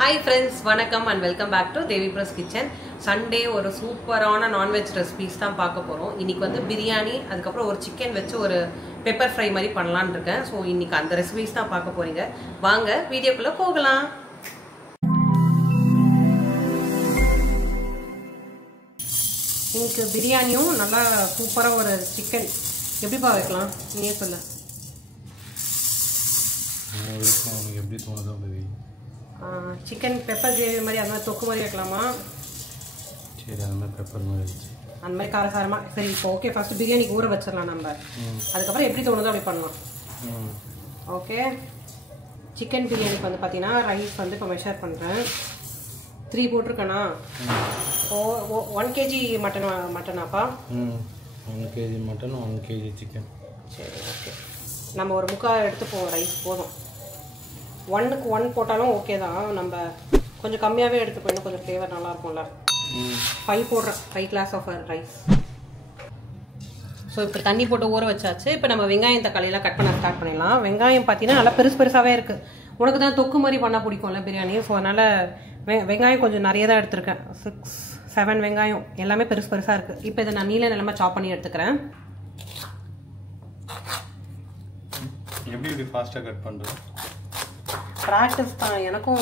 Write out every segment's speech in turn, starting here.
Hi friends, vanakkam and welcome back to Devi Press Kitchen. Sunday ஒரு சூப்பரான non veg recipes தான் பார்க்க போறோம். இன்னைக்கு வந்து பிரியாணி, அதுக்கு அப்புறம் ஒரு சிக்கன் வச்சு ஒரு பெப்பர் ஃப்ரை மாதிரி பண்ணலாம்னு இருக்கேன். சோ இன்னைக்கு அந்த ரெசிபீஸ் தான் பார்க்க போறீங்க. வாங்க வீடியோக்குள்ள போகலாம். இன்னைக்கு பிரியாணியும் நல்லா சூப்பரா ஒரு சிக்கன் எப்படிப்பா வைக்கலாம் நீயே சொல்லு. எப்படி தோணுதோ அப்படி சிக்கன் பெப்பர் கிரேவி மாதிரி அந்த மாதிரி தொக்கு மாதிரி வைக்கலாமா? சரி, அந்த மாதிரி பெப்பர் மாதிரி அந்த மாதிரி காரசாரமா. சரி, இப்போ ஓகே, ஃபர்ஸ்ட் பிரியாணிக்கு ஊற வச்சிடலாம் நம்ம. அதுக்கப்புறம் எப்படி தோணுதோ அப்படி பண்ணலாம். ஓகே, சிக்கன் பிரியாணிக்கு வந்து பார்த்தீங்கன்னா ரைஸ் வந்து இப்போ மெஷர் பண்ணுறேன். 3 போட்டிருக்கேண்ணா. 1 kg மட்டனாப்பா? 1 kg mutton, 1 kg chicken. சரி, ஓகே. நம்ம ஒரு முக்கால் எடுத்துப்போம், ரைஸ் போதும். 1க்கு 1 போட்டாலும் ஓகே தான். நம்ம கொஞ்சம் கம்மியாகவே எடுத்துப்போம், இன்னும் கொஞ்சம் ஃப்ளேவர் நல்லா இருக்கும்ல. 5 போடுறேன், 5 கிளாஸ் ஆஃப் ரைஸ். ஸோ இப்போ தண்ணி போட்டு ஊற வச்சாச்சு. இப்போ நம்ம வெங்காயம் தக்காளியெல்லாம் கட் பண்ண ஸ்டார்ட் பண்ணிடலாம். வெங்காயம் பார்த்தீங்கன்னா நல்லா பெருசாகவே இருக்குது. உனக்கு தான் தொக்கு மாதிரி பண்ணால் பிடிக்கும்ல பிரியாணி. ஸோ அதனால் வெங்காயம் கொஞ்சம் நிறைய தான் எடுத்துருக்கேன். 6-7 வெங்காயம், எல்லாமே பெருசாக இருக்குது. இப்போ இதை நான் நீல நிலமா சாப் பண்ணி எடுத்துக்கிறேன். எப்படி ஃபாஸ்ட்டாக கட் பண்ணுறது? ப்ராக்டிஸ் தான், எனக்கும்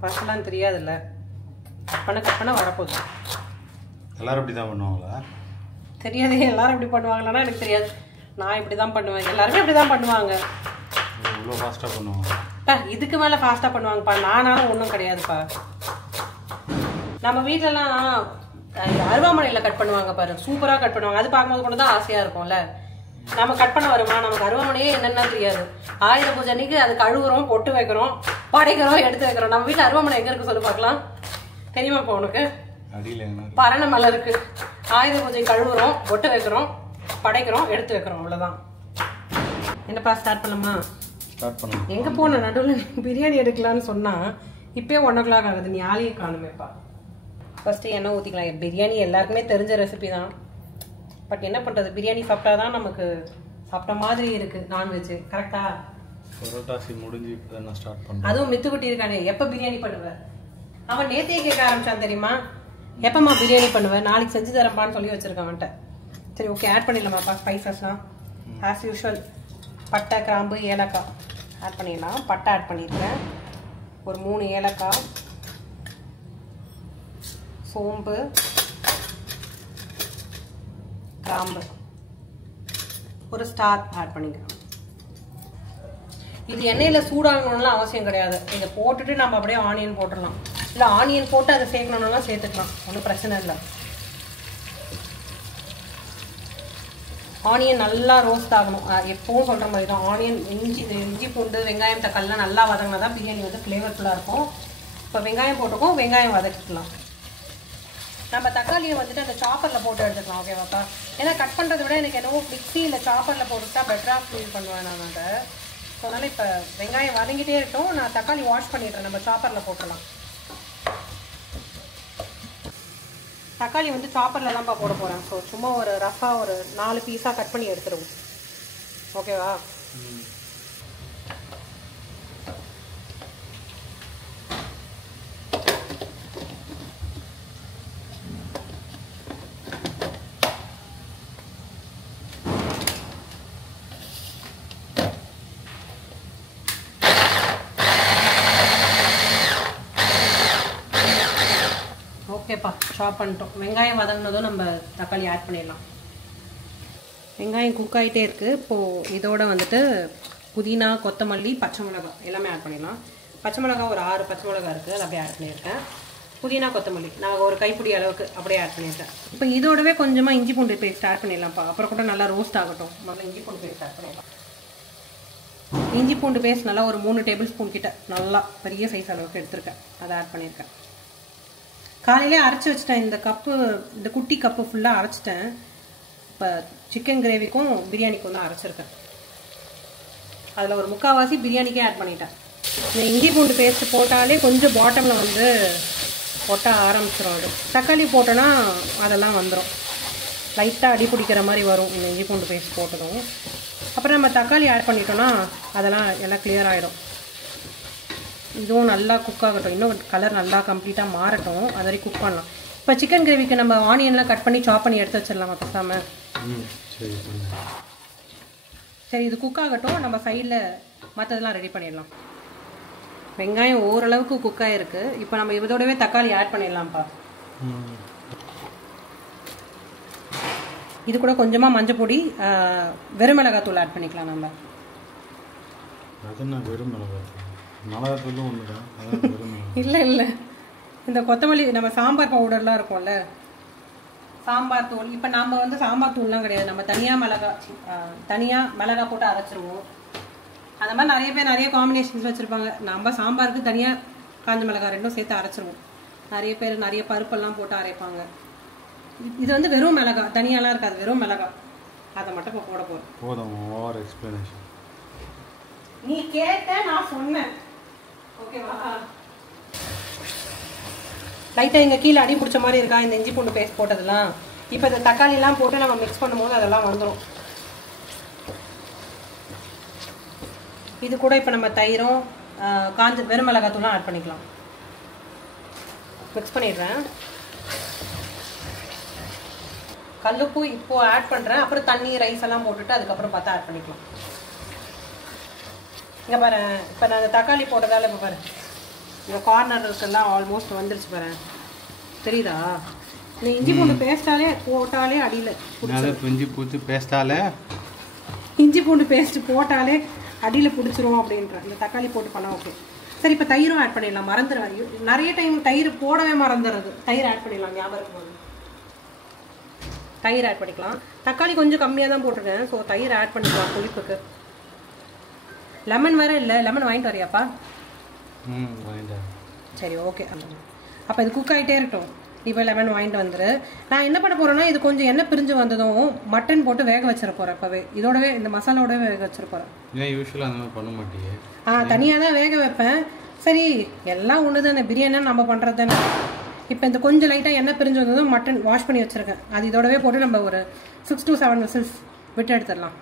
ஃபர்ஸ்ட்லாம் தெரியாதுல்ல. கட் பண்ண வரப்போகுது. எல்லாரும் இப்படி தான் பண்ணுவாங்களா? தெரியாது, எல்லாரும் இப்படி பண்ணுவாங்களான்னா எனக்கு தெரியாது. நான் இப்படி தான் பண்ணுவேன், எல்லாருமே இப்படி தான் பண்ணுவாங்க. இவ்வளோ ஃபாஸ்ட்டாக பண்ணுவாங்க? இதுக்கு மேலே ஃபாஸ்ட்டாக பண்ணுவாங்கப்பா. நானாலும் ஒன்றும் கிடையாதுப்பா. நம்ம வீட்டிலலாம் அருவாமனையில் கட் பண்ணுவாங்க பாரு, சூப்பராக கட் பண்ணுவாங்க. அது பார்க்கும்போது கூட தான் ஆசையாக இருக்கும்ல. நம்ம கட் பண்ண வருமா? நமக்கு அருவாமனையே என்னென்னா தெரியாது. ஆயுத பூஜை அன்னைக்கு அது கழுவுறோம், பொட்டு வைக்கிறோம், படைக்கிறோம், எடுத்து வைக்கிறோம். நம்ம வீட்டில் அருவாமனை எங்கே இருக்கு சொல்லி பார்க்கலாம். தெரியுமா இப்போ உனக்கு? பரண மலை இருக்கு. ஆயுத பூஜை கழுவுறோம், பொட்டு வைக்கிறோம், படைக்கிறோம், எடுத்து வைக்கிறோம், அவ்வளோதான். என்னப்பா ஸ்டார்ட் பண்ணலாமா? ஸ்டார்ட் பண்ணலாம். எங்கே போன நடுவில் பிரியாணி எடுக்கலான்னு சொன்னால் இப்போயே 1 o'clock ஆகுது. நீ ஆளையே காணுமேப்பா. ஃபர்ஸ்ட்டு எண்ணெய் ஊற்றிக்கலாம். பிரியாணி எல்லாருக்குமே தெரிஞ்ச ரெசிபி தான். பட் என்ன பண்ணுறது, பிரியாணி சாப்பிட்டா தான் நமக்கு சாப்பிட்ட மாதிரி இருக்குது நான்வெஜ். கரெக்டா? பரோட்டாசி முடிஞ்சு இப்போ தான் நான் ஸ்டார்ட் பண்ணுறேன். அதுவும் மித்துக்குட்டி இருக்கானே, எப்போ பிரியாணி பண்ணுவேன்? அவன் நேத்தையே கேட்க ஆரம்பிச்சான் தெரியுமா, எப்பம்மா பிரியாணி பண்ணுவேன், நாளைக்கு செஞ்சு தரப்பான்னு சொல்லி வச்சிருக்கான் அவன்கிட்ட. சரி, ஓகே, ஆட் பண்ணிடலாமாப்பா ஸ்பைசஸ்லாம் ஆஸ் யூஷுவல். பட்டை, கிராம்பு, ஏலக்காய் ஆட் பண்ணிடலாம். பட்டை ஆட் பண்ணியிருக்கேன், ஒரு 3 ஏலக்காய், சோம்பு, கிராம்பு, ஒரு ஸ்டார் ஆட் பண்ணிக்கலாம். இது எண்ணெயில் சூடாகணும்லாம் அவசியம் கிடையாது. இதை போட்டுட்டு நம்ம அப்படியே ஆனியன் போட்டுடலாம். இல்லை ஆனியன் போட்டு அதை சேர்க்கணும்னா சேர்த்துக்கலாம், ஒன்றும் பிரச்சனை இல்லை. ஆனியன் நல்லா ரோஸ்ட் ஆகணும். எப்பவும் சொல்கிற மாதிரி தான். ஆனியன், இஞ்சி பூண்டு, வெங்காயம், தக்காளிலாம் நல்லா வதங்கினா தான் பிரியாணி வந்து ஃப்ளேவர்ஃபுல்லாக இருக்கும். இப்போ வெங்காயம் போட்டுக்கோ, வெங்காயம் வதக்கிக்கலாம். நம்ம தக்காளியை வந்துட்டு அந்த சாப்பரில் போட்டு எடுத்துக்கலாம். ஓகேவாப்பா? ஏன்னா கட் பண்ணுறதை விட எனக்கு என்னவோ மிக்ஸி இல்லை சாப்பரில் போட்டுட்டா பெட்டராக ஃபீல் பண்ணுவேன் நான் அதை. ஸோ அதனால் இப்போ வெங்காயம் வதங்கிட்டே இருக்கட்டும். நான் தக்காளி வாஷ் பண்ணிடுறேன், நம்ம சாப்பரில் போட்டுடலாம். தக்காளி வந்து சாப்பரில் தான்ப்பா போட போகிறேன். ஸோ சும்மா ஒரு ரஃபாக ஒரு 4 பீஸாக கட் பண்ணி எடுத்துருவோம். ஓகேவா? ஓகேப்பா, சாப் பண்ணிட்டோம். வெங்காயம் வதங்கினதும் நம்ம தக்காளி ஆட் பண்ணிடலாம். வெங்காயம் குக் ஆகிட்டே இருக்குது. இப்போது இதோட வந்துட்டு புதினா, கொத்தமல்லி, பச்சை மிளகாய் எல்லாமே ஆட் பண்ணிடலாம். பச்சை மிளகாய் ஒரு 6 பச்சை மிளகாய் இருக்குது, அதை அப்படியே ஆட் பண்ணியிருக்கேன். புதினா, கொத்தமல்லி நான் ஒரு கைப்பிடி அளவுக்கு அப்படியே ஆட் பண்ணியிருக்கேன். இப்போ இதோடவே கொஞ்சமாக இஞ்சி பூண்டு பேஸ்ட் ஆட் பண்ணிடலாம்ப்பா. அப்புறம் கூட நல்லா ரோஸ்ட் ஆகட்டும். முதல்ல இஞ்சி பூண்டு பேஸ்ட் ஆட் பண்ணிடலாம். இஞ்சி பூண்டு பேஸ்ட் நல்லா ஒரு 3 டேபிள் ஸ்பூன் கிட்ட நல்லா பெரிய சைஸ் அளவுக்கு எடுத்திருக்கேன், அதை ஆட் பண்ணியிருக்கேன். காலையிலே அரைச்சி வச்சிட்டேன். இந்த குட்டி கப்பு ஃபுல்லாக அரைச்சிட்டேன். இப்போ சிக்கன் கிரேவிக்கும் பிரியாணிக்கும் தான் அரைச்சிருக்கேன். அதில் ஒரு முக்கால்வாசி பிரியாணிக்கே ஆட் பண்ணிட்டேன். இந்த இஞ்சி பூண்டு பேஸ்ட் போட்டாலே கொஞ்சம் பாட்டமில் வந்து ஒட்ட ஆரம்பிச்சிடும். அது தக்காளி போட்டோன்னா அதெல்லாம் வந்துடும், லைட்டாக அடி பிடிக்கிற மாதிரி வரும் இந்த இஞ்சி பூண்டு பேஸ்ட் போட்டதும். அப்புறம் நம்ம தக்காளி ஆட் பண்ணிட்டோம்னா அதெல்லாம் எல்லாம் கிளியர் ஆகிடும். இதுவும் நல்லா குக் ஆகட்டும், இன்னும் கலர் நல்லா கம்ப்ளீட்டாக மாறட்டும், அது வரைக்கும் குக் பண்ணலாம். இப்போ சிக்கன் கிரேவிக்கு நம்ம ஆனியன்லாம் கட் பண்ணி சாப் பண்ணி எடுத்து வச்சிடலாமா பேசாமல்? சரி, இது குக் ஆகட்டும், நம்ம சைடில் மற்றதெல்லாம் ரெடி பண்ணிடலாம். வெங்காயம் ஓரளவுக்கு குக் ஆகிருக்கு. இப்போ நம்ம இதோடவே தக்காளி ஆட் பண்ணிடலாம்ப்பா. இது கூட கொஞ்சமாக மஞ்சள் பொடி, வெறும் மிளகாத்தூள் ஆட் பண்ணிக்கலாம் நம்ம. இல்லை இல்லை, இந்த கொத்தமல்லி நம்ம சாம்பார் பவுடர்லாம் இருக்கும்ல, சாம்பார் தூள். இப்போ நம்ம வந்து சாம்பார் தூள்லாம் கிடையாது, நம்ம தனியாக மிளகா போட்டு அரைச்சிருவோம். அந்த மாதிரி நிறைய பேர் நிறைய காம்பினேஷன்ஸ் வச்சுருப்பாங்க. நம்ம சாம்பாருக்கு தனியாக காஞ்ச மிளகா ரெண்டும் சேர்த்து அரைச்சிருவோம். நிறைய பேர் நிறைய பருப்பெல்லாம் போட்டு அரைப்பாங்க. இது வந்து வெறும் மிளகா, தனியாலாம் இருக்காது, வெறும் மிளகா. அதை மட்டும் இப்போ போட போகிறோம். நீ கேட்ட, நான் சொன்னேன், ஓகேவா? லைட்டாக இங்கே கீழே அடி பிடிச்ச மாதிரி இருக்கா இந்த இஞ்சி பூண்டு பேஸ்ட் போட்டதெல்லாம். இப்போ இந்த தக்காளிலாம் போட்டு நம்ம மிக்ஸ் பண்ணும்போது அதெல்லாம் வந்துடும். இது கூட இப்போ நம்ம தயிரும் காஞ்ச வெறும் மிளகாத்தூள்லாம் ஆட் பண்ணிக்கலாம். மிக்ஸ் பண்ணிடுறேன். கல்லுப்பு இப்போது ஆட் பண்ணுறேன். அப்புறம் தண்ணி, ரைஸ் எல்லாம் போட்டுட்டு அதுக்கப்புறம் பார்த்து ஆட் பண்ணிக்கலாம். இங்கே பாரு, இப்போ நான் அந்த தக்காளி போட்டதால் இப்போ பாரு இந்த கார்னருக்கெல்லாம் ஆல்மோஸ்ட் வந்துருச்சு பாரு, தெரியுதா? நீ இஞ்சி பூண்டு பேஸ்ட்டாலே போட்டாலே அடியில் இஞ்சி பூண்டு பேஸ்ட் போட்டாலே அடியில் பிடிச்சிரும் அப்படின்ற இந்த தக்காளி போட்டு பண்ணால் ஓகே. சரி, இப்போ தயிரும் ஆட் பண்ணிடலாம். மறந்துடுவேன், நிறைய டைம் தயிர் போடவே மறந்துடுறது. தயிர் ஆட் பண்ணிடலாம், ஞாபகம் இருக்கும்போது தயிர் ஆட் பண்ணிக்கலாம். தக்காளி கொஞ்சம் கம்மியாக தான் போட்டிருக்கேன், ஸோ தயிர் ஆட் பண்ணிக்கலாம் புளிப்புக்கு. லெமன் வேறு இல்லை, லெமன் வாங்கிட்டு வரியாப்பா? சரி, ஓகே. அப்போ இது குக் ஆகிட்டே இருக்கட்டும். இப்போ லெமன் வாங்கிட்டு வந்துரு. நான் என்ன பண்ண போகிறேன்னா, இது கொஞ்சம் எண்ணெய் பிரிஞ்சு வந்ததும் மட்டன் போட்டு வேக வச்சிட போகிறேன். இப்போவே இதோடவே இந்த மசாலாவோடவே வேக வச்சிட போகிறேன். தனியாக தான் வேக வைப்பேன். சரி, எல்லாம் ஒன்று தானே, பிரியாணி நம்ம பண்ணுறது தானே. இப்போ இந்த கொஞ்சம் லைட்டாக எண்ணெய் பிரிஞ்சு வந்ததும் மட்டன் வாஷ் பண்ணி வச்சுருக்கேன். அது இதோடவே போட்டு நம்ம ஒரு 6 to 7 விசில்ஸ் விட்டு எடுத்துடலாம்.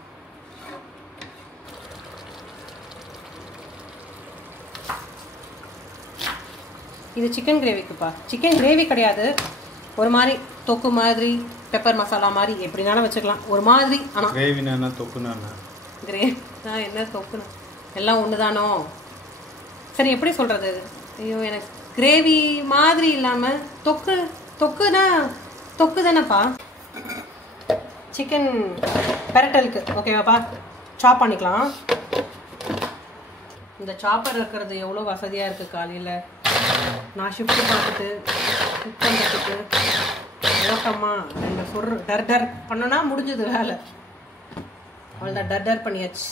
இது சிக்கன் கிரேவிக்குப்பா. சிக்கன் கிரேவி கிடையாது, ஒரு மாதிரி தொக்கு மாதிரி, பெப்பர் மசாலா மாதிரி எப்படினாலும் வச்சுக்கலாம். ஒரு மாதிரி. ஆனால் கிரேவினா தொக்குனா கிரேவி என்ன தொக்குனா எல்லாம் ஒன்று தானோ. சரி, எப்படி சொல்கிறது? ஐயோ, எனக்கு கிரேவி மாதிரி இல்லாமல் தொக்கு தானேப்பா. சிக்கன் பெரட்டலுக்கு ஓகேவாப்பா, சாப் பண்ணிக்கலாம். இந்த சாப்பர் இருக்கிறது எவ்வளோ வசதியாக இருக்குது. காலையில் நான் ஷிஃப்ட்டு பார்த்துட்டு குக் பண்ணுறதுக்கு ஓட்டமாக இந்த டர் பண்ணோன்னா முடிஞ்சது வேலை. அவ்வளோதான், டர் பண்ணியாச்சு.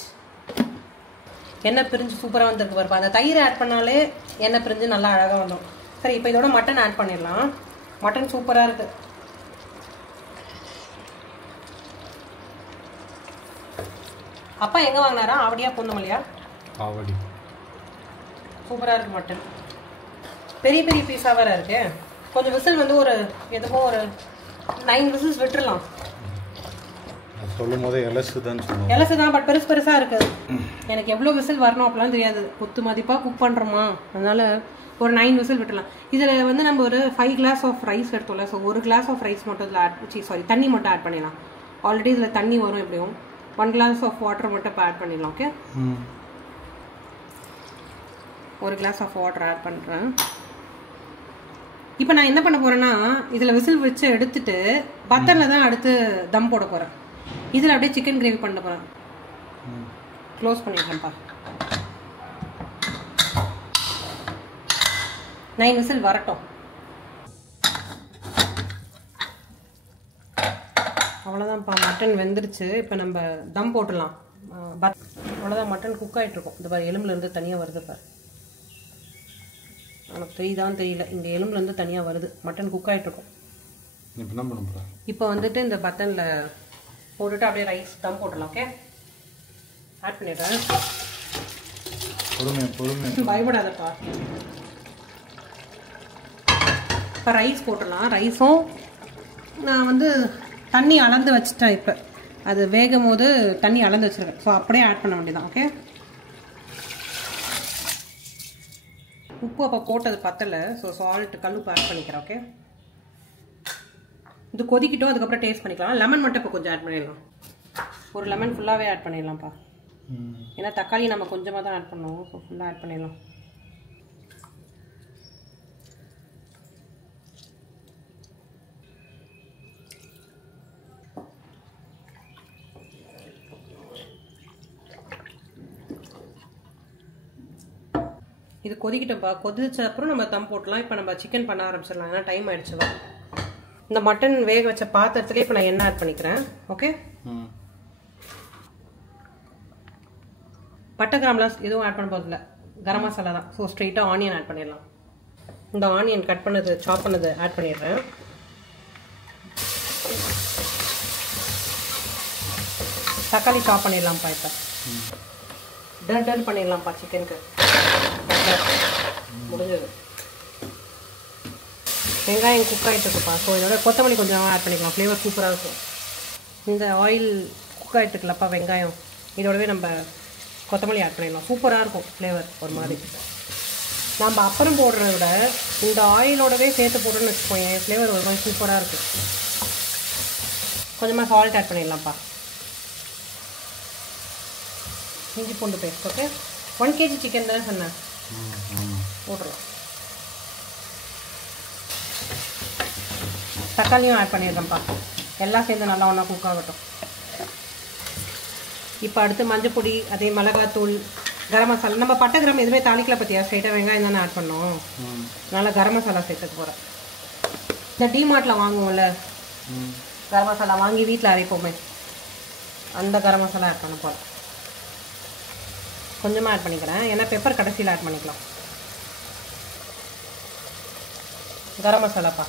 எண்ணெய் பிரிஞ்சு சூப்பராக வந்துருக்கு பாருப்பா. அந்த தயிர் ஆட் பண்ணாலே எண்ணெய் பிரிஞ்சு நல்லா அழகாக வந்துடும். சரி, இப்போ இதோட மட்டன் ஆட் பண்ணிடலாம். மட்டன் சூப்பராக இருக்குது. அப்பா எங்கே வாங்கினாரா? ஆவடியா பூந்தமல்லியா? ஆவடி. சூப்பராக இருக்குது மட்டன். பெரிய பெரிய பீஸாக வேறு இருக்கு. கொஞ்சம் விசில் வந்து ஒரு எதுவும் ஒரு 9 விசில்ஸ் விட்டுடலாம். சொல்லும் போதே எலசு தான், பட் பெருசாக இருக்குது. எனக்கு எவ்வளோ விசில் வரணும் அப்படிலாம் தெரியாது. குத்து மதிப்பாக குக் பண்ணுறோமா, அதனால ஒரு 9 விசில் விட்டுடலாம். இதில் வந்து நம்ம ஒரு 5 கிளாஸ் ஆஃப் ரைஸ் எடுத்தோம்ல, ஸோ 1 கிளாஸ் ஆஃப் ரைஸ் மட்டும் இதில் தண்ணி மட்டும் ஆட் பண்ணிடலாம். ஆல்ரெடி இதில் தண்ணி வரும் எப்படியும். 1 கிளாஸ் ஆஃப் வாட்டர் மட்டும் இப்போ ஆட் பண்ணிடலாம். Okay, 1 glass of water add பண்ணுறேன். இப்போ நான் என்ன பண்ண போகிறேன்னா, இதில் விசில் வச்சு எடுத்துட்டு பத்தரில் தான் அடுத்து தம் போட போகிறேன். இதில் அப்படியே சிக்கன் கிரேவி பண்ண போகிறேன். க்ளோஸ் பண்ணிடுறேன்ப்பா. 9 விசில் வரட்டும். அவ்வளோதான்ப்பா, மட்டன் வெந்துருச்சு. இப்போ நம்ம தம் போட்டுடலாம். அவ்வளோதான், மட்டன் குக் ஆகிட்ருக்கோம். இந்த பாரு, எலும்புலேருந்து தனியாக வருது பாரு. எனக்கு தெரியுதான்னு தெரியல, இந்த எலும்புலேருந்து தனியாக வருது. மட்டன் குக் ஆகிட்ருக்கோம். இப்போ வந்துட்டு இந்த பட்டனில் போட்டுட்டு அப்படியே ரைஸ் தம் போட்டுடலாம். ஓகே, ஆட் பண்ணிடுறேன். பயப்படாதப்பா. இப்போ ரைஸ் போட்டுடலாம். ரைஸும் நான் வந்து தண்ணி அளந்து வச்சுட்டேன். இப்போ அது வேகும் போது தண்ணி அளந்து வச்சுருக்கேன். ஸோ அப்படியே ஆட் பண்ண வேண்டியதான். ஓகே, உப்பு அப்போ போட்டது பத்தலை, ஸோ சால்ட் கல்லுப்பு ஆட் பண்ணிக்கிறேன். ஓகே, இது கொதிக்கிட்டோம், அதுக்கப்புறம் டேஸ்ட் பண்ணிக்கலாம். லெமன் மட்டும் இப்போ கொஞ்சம் ஆட் பண்ணிடலாம். ஒரு லெமன் ஃபுல்லாகவே ஆட் பண்ணிடலாம்ப்பா. ஏன்னா தக்காளி நம்ம கொஞ்சமாக தான் ஆட் பண்ணுவோம், ஸோ ஃபுல்லாக ஆட் பண்ணிடலாம். இது கொதிக்கிட்டப்பா. கொதிச்ச அப்புறம் நம்ம தம் போட்டலாம். இப்போ நம்ம சிக்கன் பண்ண ஆரம்பிச்சிடலாம், ஏன்னா டைம் ஆயிடுச்சுவா. இந்த மட்டன் வேக வச்ச பாத்திரத்துலேயே இப்போ நான் எண்ணெய் ஆட் பண்ணிக்கிறேன். ஓகே, பட்டை கிராம்லாம் எதுவும் ஆட் பண்ண போதில்லை, கரம் மசாலா தான். ஸோ ஸ்ட்ரெயிட்டாக ஆனியன் ஆட் பண்ணிடலாம். இந்த ஆனியன் கட் பண்ணது, சாப் பண்ணது ஆட் பண்ணிடுறேன். தக்காளி சாப் பண்ணிடலாம்ப்பா. இப்போ டர்ன் பண்ணிடலாம்ப்பா சிக்கனுக்கு. முடிஞ்சது. வெங்காயம் குக் ஆகிட்டு இருக்குப்பா. ஸோ இதோட கொத்தமல்லி கொஞ்சம் ஆட் பண்ணிக்கலாம், ஃப்ளேவர் சூப்பராக இருக்கும். இந்த ஆயில் குக் ஆகிட்டு இருக்குல்லப்பா வெங்காயம், இதோடவே நம்ம கொத்தமல்லி ஆட் பண்ணிடலாம். சூப்பராக இருக்கும் ஃப்ளேவர் ஒரு மாதிரி. நம்ம அப்புறம் போடுறத விட இந்த ஆயிலோடவே சேர்த்து போடுறோன்னு வச்சுக்கோங்க, ஃப்ளேவர் ஒரு மாதிரி சூப்பராக இருக்கும். கொஞ்சமாக சால்ட் ஆட் பண்ணிடலாம்ப்பா. இஞ்சி பூண்டு பேஸ்ட். ஓகே, 1 kg சிக்கன் தானே சொன்னேன், போட்டுடலாம். தக்காளியும் ஆட் பண்ணிடுறேன்ப்பா. எல்லாம் சேர்ந்து நல்லா ஒன்றா குக் ஆகட்டும். இப்போ அடுத்து மஞ்சள் பொடி, அதே மிளகாத்தூள், கரம் மசாலா. நம்ம பட்டை கிராம் எதுவுமே தாளிக்கல பற்றியா, ஸ்ட்ரைட்டாக வெங்காயம் தானே ஆட் பண்ணோம். நல்லா கரம் மசாலா சேர்த்துக்க போகிறேன். இந்த டிமார்ட்டில் வாங்குவோம்ல கரம் மசாலா, வாங்கி வீட்டில் அரைப்போமே, அந்த கரம் மசாலா ஆட் பண்ண போகிறேன். கொஞ்சமாக ஆட் பண்ணிக்கிறேன், ஏன்னா பெப்பர் கடைசியில் ஆட் பண்ணிக்கலாம். கரம் மசாலாப்பா.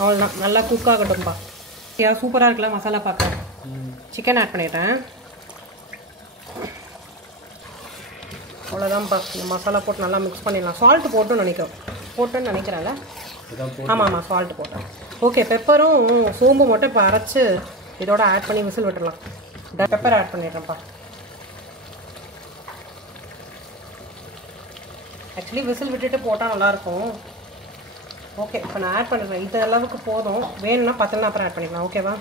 அவ்வளோதான், நல்லா குக் ஆகட்டும்ப்பா. சூப்பராக இருக்குல்ல மசாலா பார்க்க. சிக்கன் ஆட் பண்ணிடுறேன். அவ்வளோதான்ப்பா. இந்த மசாலா போட்டு நல்லா மிக்ஸ் பண்ணிடலாம். சால்ட்டு போட்டுன்னு நினைக்கிறேன்ல. ஆமாம், சால்ட்டு போட்டேன். ஓகே, பெப்பரும் சோம்பு மட்டும் இப்போ அரைச்சி இதோட ஆட் பண்ணி விசில் விட்டுடலாம். பெப்பர் ஆட் பண்ணிடுறேன்ப்பா. ஆக்சுவலி விசில் விட்டுட்டு போட்டால் நல்லாயிருக்கும். ஓகே, இப்போ நான் ஆட் பண்ணுறேன். இது அளவுக்கு போதும், வேணும்னா பத்தலாம் அப்புறம் ஆட் பண்ணிக்கலாம். ஓகேவா?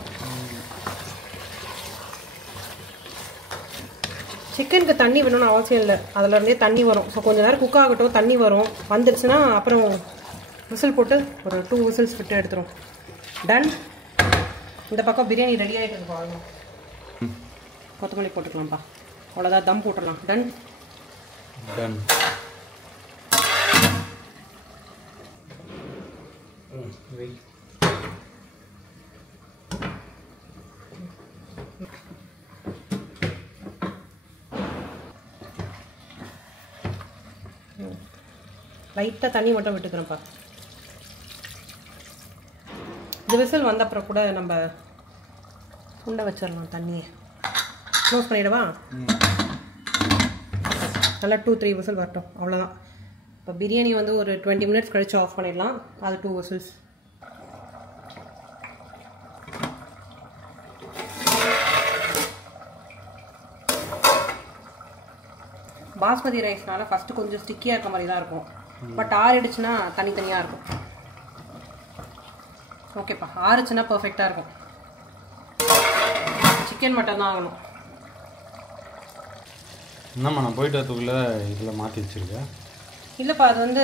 சிக்கனுக்கு தண்ணி வேணும்னு அவசியம் இல்லை, அதிலருந்தே தண்ணி வரும். ஸோ கொஞ்சம் நேரம் குக் ஆகட்டும், தண்ணி வரும். வந்துடுச்சுன்னா அப்புறம் விசில் போட்டு ஒரு 2 விசில்ஸ் விட்டு எடுத்துரும். டன். இந்த பக்கம் பிரியாணி ரெடி ஆகிட்டு இருக்கும். அவ்வளோ கொத்தமல்லி போட்டுக்கலாம்ப்பா. அவ்வளோதான், தம் போட்டுடலாம். டன். லைட்டாக தண்ணி மட்டும் விட்டுக்கிறேன்ப்பா. இந்த விசில் வந்த அப்புறம் கூட நம்ம உண்டை வச்சிடலாம். தண்ணியை க்ளோஸ் பண்ணிவிடவா? நல்லா 2-3 விசில் வரட்டும். அவ்வளோதான். இப்போ பிரியாணி வந்து ஒரு 20 மினிட்ஸ் கழிச்சு ஆஃப் பண்ணிடலாம். அது 2 விசில்ஸ். பாஸ்மதி ரைஸ்னால ஃபஸ்ட்டு கொஞ்சம் ஸ்டிக்கியாக இருக்க மாதிரி தான் இருக்கும். பட் ஆறிடுச்சுன்னா தனித்தனியாக இருக்கும். ஓகேப்பா, ஆறுச்சுன்னா பர்ஃபெக்டாக இருக்கும். சிக்கன் மட்டும் தான் ஆகணும். என்னம்மா நான் போயிட்டு வரதுக்குள்ளே இதில் மாற்றி வச்சுருக்கேன். இல்லைப்பா, அது வந்து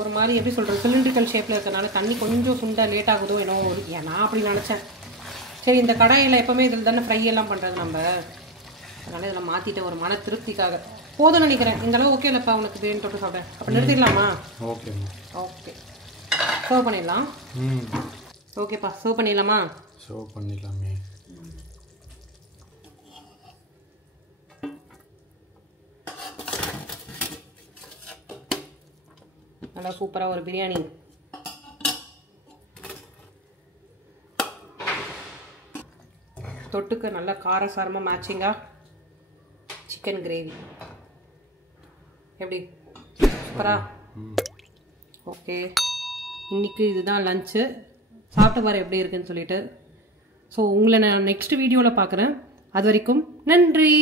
ஒரு மாதிரி எப்படி சொல்கிறது, சிலிண்ட்ரிக்கல் ஷேப்பில் இருக்கிறனால தண்ணி கொஞ்சம் சுண்ட லேட் ஆகுதோ என்னவோ. நான் அப்படி நினச்சேன். சரி, இந்த கடாயில் எப்போவுமே இதில் தானே ஃப்ரை எல்லாம் பண்ணுறது நம்ம, அதனால் இதில் மாற்றிட்டு ஒரு மன திருப்திக்காக போதும் நினைக்கிறேன். இந்த அளவு ஓகே இல்லைப்பா உனக்கு பிரியாணி தொட்டு சாப்பிட்றேன். அப்போ நிறுத்திடலாமா? ஓகேம்மா. ஓகே, சர்வ் பண்ணிடலாம். ஓகேப்பா, சர்வ் பண்ணிடலாமா? சர்வ் பண்ணிடலாமே. நல்லா சூப்பராக ஒரு பிரியாணி. தொட்டுக்கு நல்லா காரசாரமாக மேட்சிங்காக சிக்கன் கிரேவி. எப்படி சூப்பரா? ஓகே, இன்றைக்கி இதுதான் லஞ்சு. சாப்பிட்டு பாரு எப்படி இருக்குன்னு சொல்லிட்டு. ஸோ உங்களை நான் நெக்ஸ்ட் வீடியோவில் பார்க்குறேன். அது வரைக்கும் நன்றி.